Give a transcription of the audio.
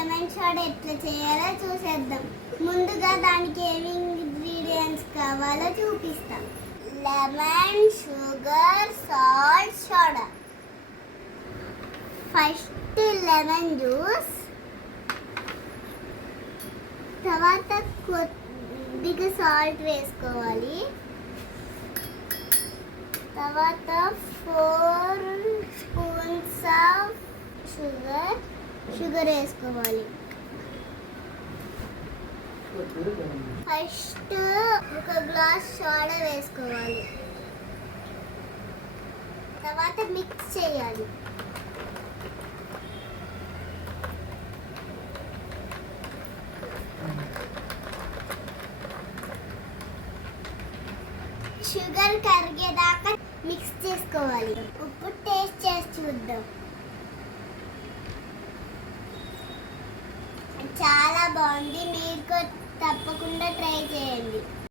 Lemon soda ఎట్లా చేయాలో చూసేద్దాం. ముందుగా దానికి ఏమి ఇంగ్రీడియంట్స్ కావాలో చూపిస్తాం. Lemon, sugar, salt, soda. First lemon juice, తర్వాత కొద్దిగా సాల్ట్ వేసుకోవాలి. తర్వాత 4 స్పూన్స్ ఆఫ్ షుగర్ వేసుకోవాలి. ఫస్ట్ ఒక గ్లాస్ సోడా వేసుకోవాలి. తర్వాత మిక్స్ చేయాలి. షుగర్ కరిగేదాకా మిక్స్ చేసుకోవాలి. ఉప్పు టేస్ట్ చేసి చూద్దాం. చాలా బాగుంది. మీరు తప్పకుండా ట్రై చేయండి.